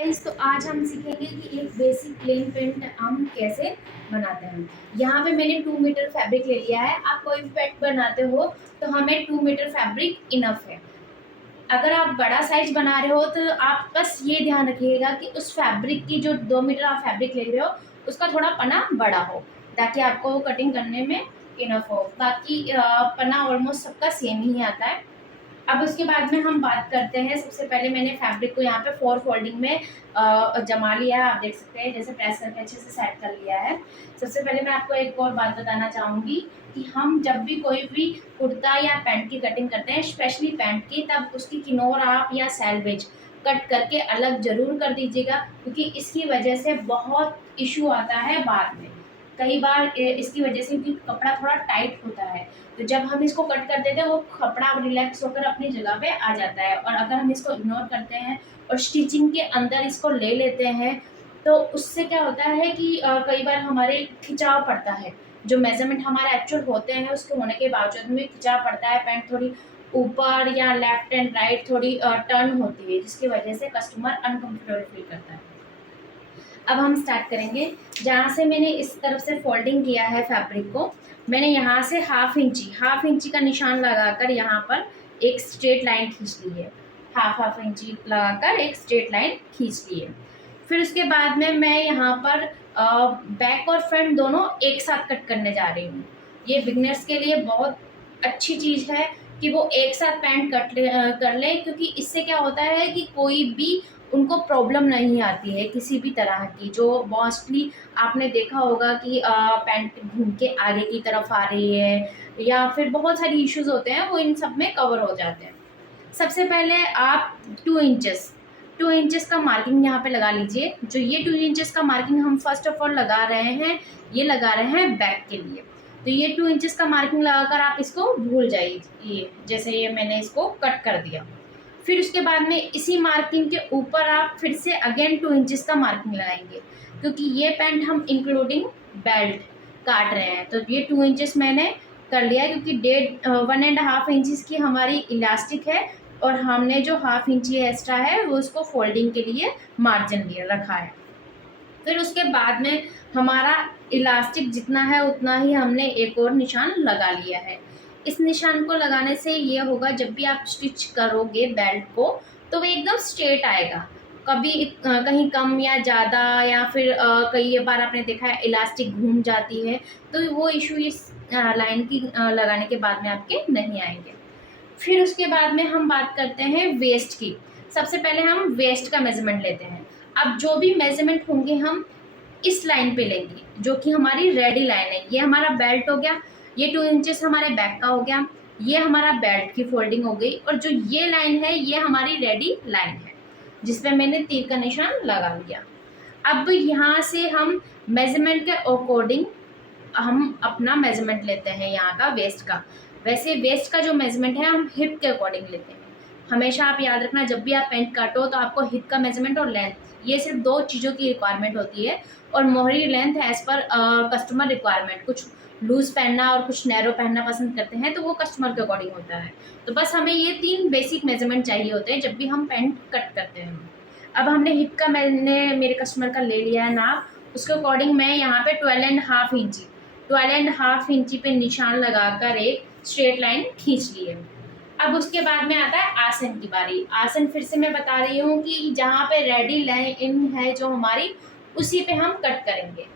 Guys, तो आज हम सीखेंगे कि एक बेसिक प्लेन पेंट हम कैसे बनाते हैं। यहाँ पे मैंने 2 मीटर फैब्रिक ले लिया है। आप कोई भी पेंट बनाते हो तो हमें 2 मीटर फैब्रिक इनफ है। अगर आप बड़ा साइज बना रहे हो तो आप बस ये ध्यान रखिएगा कि उस फैब्रिक की जो 2 मीटर आप फैब्रिक ले रहे हो उसका थोड़ा पना बड़ा हो, ताकि आपको कटिंग करने में इनफ हो। बाकी पना ऑलमोस्ट सबका सेम ही आता है। अब उसके बाद में हम बात करते हैं। सबसे पहले मैंने फैब्रिक को यहाँ पे 4 फोल्डिंग में जमा लिया है। आप देख सकते हैं जैसे प्रेस करके अच्छे से सेट कर लिया है। सबसे पहले मैं आपको एक और बात बताना चाहूँगी कि हम जब भी कोई भी कुर्ता या पैंट की कटिंग करते हैं, स्पेशली पैंट की, तब उसकी किनोर आप या सैलवेज कट करके अलग ज़रूर कर दीजिएगा, क्योंकि इसकी वजह से बहुत इशू आता है बाद में। कई बार इसकी वजह से, क्योंकि कपड़ा थोड़ा टाइट होता है, तो जब हम इसको कट कर देते हैं वो कपड़ा रिलैक्स होकर अपनी जगह पे आ जाता है। और अगर हम इसको इग्नोर करते हैं और स्टिचिंग के अंदर इसको ले लेते हैं, तो उससे क्या होता है कि कई बार हमारे खिंचाव पड़ता है। जो मेजरमेंट हमारे एक्चुअल होते हैं उसके होने के बावजूद में खिंचाव पड़ता है। पैंट थोड़ी ऊपर या लेफ्ट एंड राइट थोड़ी टर्न होती है, जिसकी वजह से कस्टमर अनकंफर्टेबल फील करता है। अब हम स्टार्ट करेंगे। जहाँ से मैंने इस तरफ से फोल्डिंग किया है फैब्रिक को, मैंने यहाँ से हाफ इंची का निशान लगाकर यहाँ पर एक स्ट्रेट लाइन खींच ली है। हाफ इंची लगाकर एक स्ट्रेट लाइन खींच ली है। फिर उसके बाद में मैं यहाँ पर बैक और फ्रंट दोनों एक साथ कट करने जा रही हूँ। ये बिगनर्स के लिए बहुत अच्छी चीज़ है कि वो एक साथ पैंट कर ले, क्योंकि इससे क्या होता है कि कोई भी उनको प्रॉब्लम नहीं आती है किसी भी तरह की। जो मोस्टली आपने देखा होगा कि पैंट घूम के आगे की तरफ आ रही है, या फिर बहुत सारी इश्यूज होते हैं, वो इन सब में कवर हो जाते हैं। सबसे पहले आप 2 इंचेस का मार्किंग यहाँ पे लगा लीजिए। जो ये 2 इंचेस का मार्किंग हम फर्स्ट ऑफ ऑल लगा रहे हैं, ये लगा रहे हैं बैक के लिए। तो ये 2 इंचेस का मार्किंग लगाकर आप इसको भूल जाइए। जैसे ये मैंने इसको कट कर दिया। फिर उसके बाद में इसी मार्किंग के ऊपर आप फिर से अगेन 2 इंचेस का मार्किंग लगाएंगे, क्योंकि ये पैंट हम इंक्लूडिंग बेल्ट काट रहे हैं। तो ये 2 इंचेस मैंने कर लिया, क्योंकि 1.5 इंचेस की हमारी इलास्टिक है, और हमने जो हाफ इंची एक्स्ट्रा है वो उसको फोल्डिंग के लिए मार्जिन लिए रखा है। फिर उसके बाद में हमारा इलास्टिक जितना है उतना ही हमने एक और निशान लगा लिया है। इस निशान को लगाने से ये होगा, जब भी आप स्टिच करोगे बेल्ट को तो वो एकदम स्ट्रेट आएगा। कभी कहीं कम या ज़्यादा, या फिर कई बार आपने देखा है इलास्टिक घूम जाती है, तो वो इशू इस लाइन की लगाने के बाद में आपके नहीं आएंगे। फिर उसके बाद में हम बात करते हैं वेस्ट की। सबसे पहले हम वेस्ट का मेजरमेंट लेते हैं। अब जो भी मेजरमेंट होंगे हम इस लाइन पे लेंगे, जो कि हमारी रेडी लाइन है। ये हमारा बेल्ट हो गया, ये 2 इंचेस हमारे बैक का हो गया, ये हमारा बेल्ट की फोल्डिंग हो गई, और जो ये लाइन है ये हमारी रेडी लाइन है, जिसपे मैंने तीर का निशान लगा लिया। अब यहाँ से हम मेजरमेंट के अकॉर्डिंग हम अपना मेजरमेंट लेते हैं यहाँ का वेस्ट का। वैसे वेस्ट का जो मेजरमेंट है हम हिप के अकॉर्डिंग लेते हैं। हमेशा आप याद रखना, जब भी आप पैंट काटो तो आपको हिप का मेजरमेंट और लेंथ, ये सिर्फ 2 चीज़ों की रिक्वायरमेंट होती है। और मोहरी length as per customer requirement, कुछ लूज़ पहनना और कुछ नैरो पहनना पसंद करते हैं, तो वो कस्टमर के अकॉर्डिंग होता है। तो बस हमें ये 3 बेसिक मेजरमेंट चाहिए होते हैं जब भी हम पैंट कट करते हैं। अब हमने हिप का, मैंने मेरे कस्टमर का ले लिया है नाप, उसके अकॉर्डिंग मैं यहाँ पे 12.5 इंची पे निशान लगाकर एक स्ट्रेट लाइन खींच ली है। अब उसके बाद में आता है आसन की बारी। आसन फिर से मैं बता रही हूँ कि जहाँ पे रेडी लाइन है जो हमारी, उसी पे हम कट करेंगे।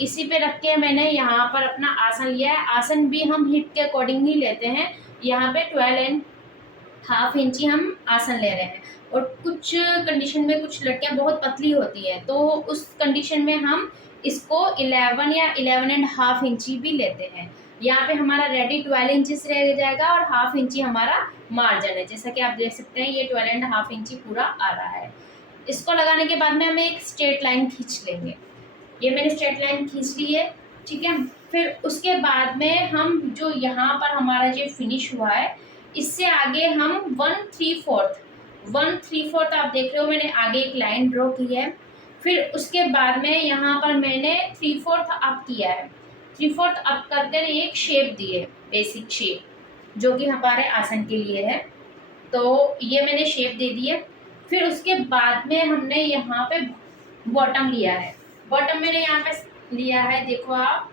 इसी पे रख के मैंने यहाँ पर अपना आसन लिया है। आसन भी हम हिप के अकॉर्डिंग ही लेते हैं। यहाँ पे 12.5 इंची हम आसन ले रहे हैं। और कुछ कंडीशन में कुछ लड़कियाँ बहुत पतली होती है, तो उस कंडीशन में हम इसको 11 या 11.5 इंची भी लेते हैं। यहाँ पे हमारा रेडी 12 इंचेस रह जाएगा और हाफ इंची हमारा मार्जिन है। जैसा कि आप देख सकते हैं ये 12.5 इंची पूरा आ रहा है। इसको लगाने के बाद में हम एक स्ट्रेट लाइन खींच लेंगे। ये मैंने स्ट्रेट लाइन खींच ली है, ठीक है। फिर उसके बाद में हम जो यहाँ पर हमारा जो फिनिश हुआ है, इससे आगे हम 1/3 आप देख रहे हो, मैंने आगे एक लाइन ड्रॉ की है। फिर उसके बाद में यहाँ पर मैंने 3/4 अप किया है। 3/4 अप कर कर एक शेप दी है, बेसिक शेप, जो कि हमारे आसन के लिए है। तो ये मैंने शेप दे दी है। फिर उसके बाद में हमने यहाँ पे बॉटम लिया है। बॉटम मैंने यहाँ पे लिया है, देखो आप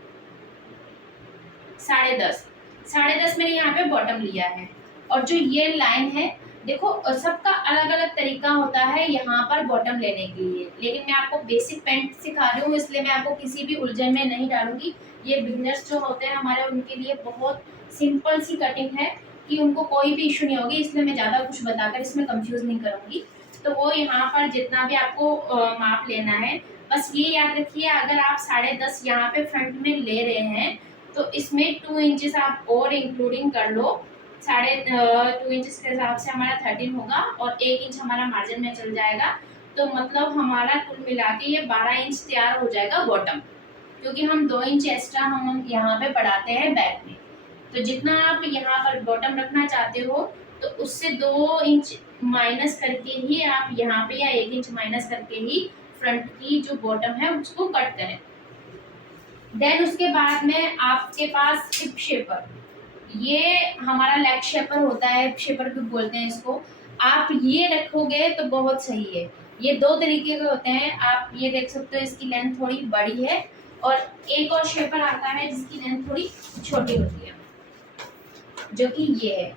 10.5 मैंने यहाँ पे बॉटम लिया है। और जो ये लाइन है, देखो सबका अलग अलग तरीका होता है यहाँ पर बॉटम लेने के लिए, लेकिन मैं आपको बेसिक पैंट सिखा रही हूँ, इसलिए मैं आपको किसी भी उलझन में नहीं डालूंगी। ये बिगिनर्स जो होते हैं हमारे, उनके लिए बहुत सिंपल सी कटिंग है कि उनको कोई भी इशू नहीं होगी, इसलिए मैं ज़्यादा कुछ बताकर इसमें कंफ्यूज नहीं करूँगी। तो वो यहाँ पर जितना भी आपको माप लेना है, बस ये याद रखिए, अगर आप 10.5 यहाँ पे फ्रंट में ले रहे हैं तो इसमें 2 इंचेस आप और इंक्लूडिंग कर लो। 2.5 इंचेस के हिसाब से हमारा 13 होगा और 1 इंच हमारा मार्जिन में चल जाएगा। तो मतलब हमारा कुल मिला के ये 12 इंच तैयार हो जाएगा बॉटम, क्योंकि हम 2 इंच एक्स्ट्रा हम यहाँ पे बढ़ाते हैं बैक में। तो जितना आप यहाँ पर बॉटम रखना चाहते हो, तो उससे 2 इंच माइनस करके ही आप यहाँ पे, या 1 इंच माइनस करके ही फ्रंट की जो बॉटम है उसको कट करें। देन उसके बाद में आपके पास हिप शेपर, ये हमारा लेग शेपर होता है, हिप शेपर भी बोलते हैं इसको। आप ये रखोगे तो बहुत सही है। ये 2 तरीके के होते हैं, आप ये देख सकते हो, इसकी लेंथ थोड़ी बड़ी है और एक और शेपर आता है जिसकी लेंथ थोड़ी छोटी होती है, जो कि ये है,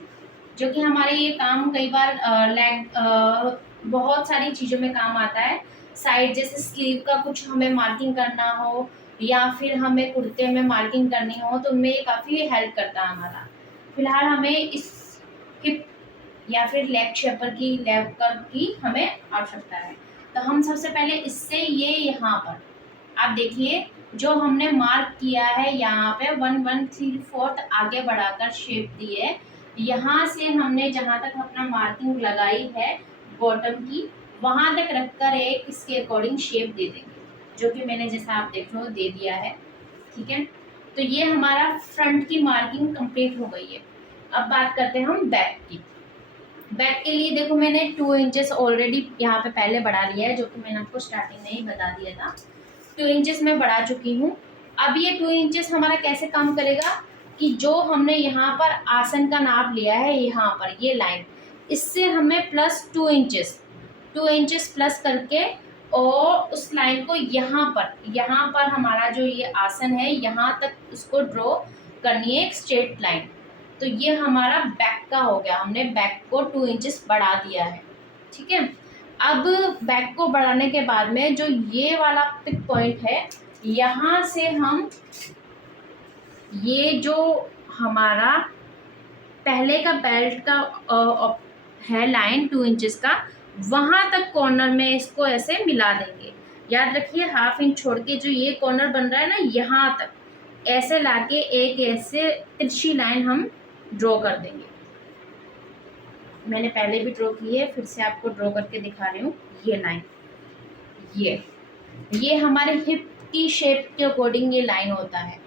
जो कि हमारे ये काम कई बार बहुत सारी चीज़ों में काम आता है। साइड जैसे स्लीव का कुछ हमें मार्किंग करना हो, या फिर हमें कुर्ते में मार्किंग करनी हो, तो उनमें ये काफ़ी हेल्प करता है हमारा। फिलहाल हमें इस हिप या फिर लेग शेपर की, लेग कर्व की हमें आवश्यकता है। तो हम सबसे पहले इससे ये यहाँ पर आप देखिए, जो हमने मार्क किया है यहाँ पे 1/1/3/4 आगे बढ़ाकर शेप दी है, यहाँ से हमने जहाँ तक अपना मार्किंग लगाई है बॉटम की, वहाँ तक रखकर एक इसके अकॉर्डिंग शेप दे देंगे, जो कि मैंने जैसा आप देख रहे हो दे दिया है। ठीक है, तो ये हमारा फ्रंट की मार्किंग कंप्लीट हो गई है। अब बात करते हैं हम बैक की। बैक के लिए देखो, मैंने 2 इंचेस ऑलरेडी यहाँ पे पहले बढ़ा लिया है, जो कि मैंने आपको स्टार्टिंग में ही बता दिया था। 2 इंचेस मैं बढ़ा चुकी हूँ। अब ये 2 इंचेस हमारा कैसे काम करेगा कि जो हमने यहाँ पर आसन का नाप लिया है, यहाँ पर ये लाइन, इससे हमें प्लस 2 इंचेस प्लस करके, और उस लाइन को यहाँ पर हमारा जो ये आसन है यहाँ तक उसको ड्रॉ करनी है, एक स्ट्रेट लाइन। तो ये हमारा बैक का हो गया, हमने बैक को 2 इंचेस बढ़ा दिया है। ठीक है, अब बैक को बढ़ाने के बाद में जो ये वाला पिक पॉइंट है, यहाँ से हम ये जो हमारा पहले का बेल्ट का है लाइन 2 इंचेस का, वहाँ तक कॉर्नर में इसको ऐसे मिला देंगे। याद रखिए, 1/2 इंच छोड़ के जो ये कॉर्नर बन रहा है ना, यहाँ तक ऐसे लाके एक ऐसे तिरछी लाइन हम ड्रॉ कर देंगे। मैंने पहले भी ड्रॉ की है, फिर से आपको ड्रॉ करके दिखा रही हूँ। ये लाइन, ये हमारे हिप की शेप के अकॉर्डिंग ये लाइन होता है।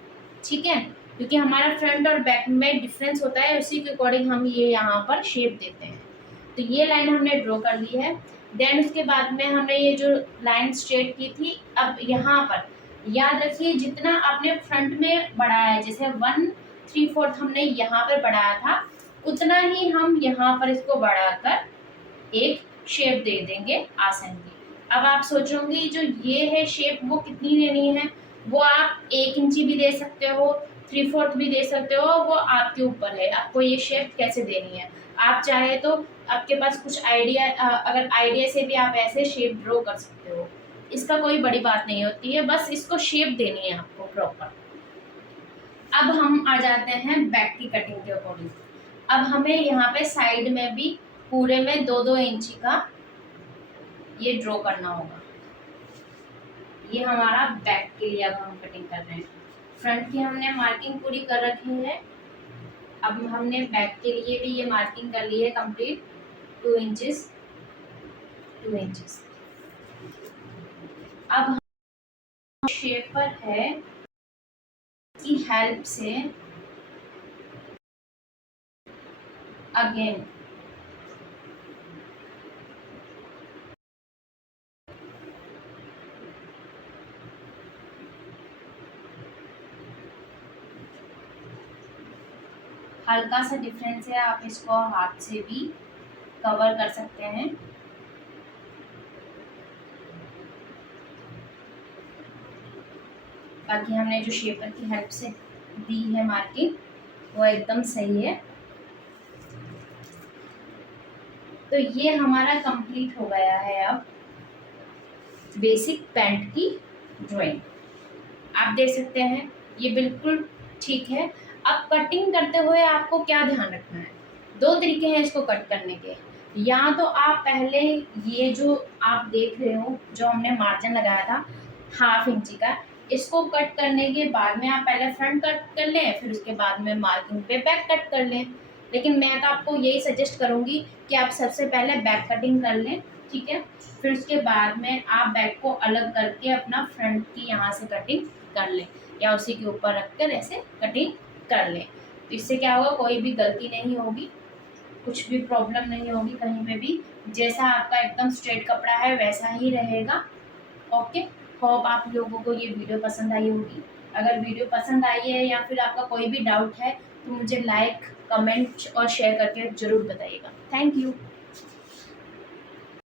ठीक है, क्योंकि हमारा फ्रंट और बैक में डिफरेंस होता है, उसी के अकॉर्डिंग हम ये यहाँ पर शेप देते हैं। तो ये लाइन हमने ड्रॉ कर ली है। देन उसके बाद में हमने ये जो लाइन स्ट्रेट की थी, अब यहाँ पर याद रखिए, जितना आपने फ्रंट में बढ़ाया है, जैसे 1/3/4 हमने यहाँ पर बढ़ाया था, उतना ही हम यहाँ पर इसको बढ़ाकर एक शेप दे देंगे आसन की। अब आप सोचोगे जो ये है शेप, वो कितनी देनी है? वो आप 1 इंची भी दे सकते हो, 3/4 भी दे सकते हो, वो आपके ऊपर है, आपको ये शेप कैसे देनी है। आप चाहे तो आपके पास कुछ आइडिया, अगर आइडिया से भी आप ऐसे शेप ड्रॉ कर सकते हो, इसका कोई बड़ी बात नहीं होती है, बस इसको शेप देनी है आपको प्रॉपर। अब हम आ जाते हैं बैक की कटिंग के अकॉर्डिंग। अब हमें यहाँ पे साइड में भी पूरे में 2-2 इंची का ये ड्रॉ करना होगा। ये हमारा बैक के लिए अब हम कटिंग कर रहे हैं। फ्रंट की हमने मार्किंग पूरी कर रखी है, अब हमने बैक के लिए भी ये मार्किंग कर ली है कंप्लीट, 2 इंचेस। अब हम शेपर है की हेल्प से अगेन हल्का सा डिफरेंस है, आप इसको हाथ से भी कवर कर सकते हैं। बाकी हमने जो शेपर की हेल्प से दी है मार्किंग वो एकदम सही है। तो ये हमारा कंप्लीट हो गया है अब बेसिक पैंट की ड्राइंग। आप देख सकते हैं ये बिल्कुल ठीक है। अब कटिंग करते हुए आपको क्या ध्यान रखना है, दो तरीके हैं इसको कट करने के। या तो आप पहले ये जो आप देख रहे हो जो हमने मार्जिन लगाया था 1/2 इंची का, इसको कट करने के बाद में आप पहले फ्रंट कट कर लें, फिर उसके बाद में मार्किंग पे बैक कट कर लें। लेकिन मैं तो आपको यही सजेस्ट करूँगी कि आप सबसे पहले बैक कटिंग कर लें, ठीक है। फिर उसके बाद में आप बैक को अलग करके अपना फ्रंट की यहाँ से कटिंग कर लें, या उसी के ऊपर रखकर ऐसे कटिंग कर लें। तो इससे क्या होगा, कोई भी गलती नहीं होगी, कुछ भी प्रॉब्लम नहीं होगी कहीं पे भी। जैसा आपका एकदम स्ट्रेट कपड़ा है वैसा ही रहेगा। ओके, होप आप लोगों को ये वीडियो पसंद आई होगी। अगर वीडियो पसंद आई है या फिर आपका कोई भी डाउट है तो मुझे लाइक, कमेंट और शेयर करके ज़रूर बताइएगा। Thank you.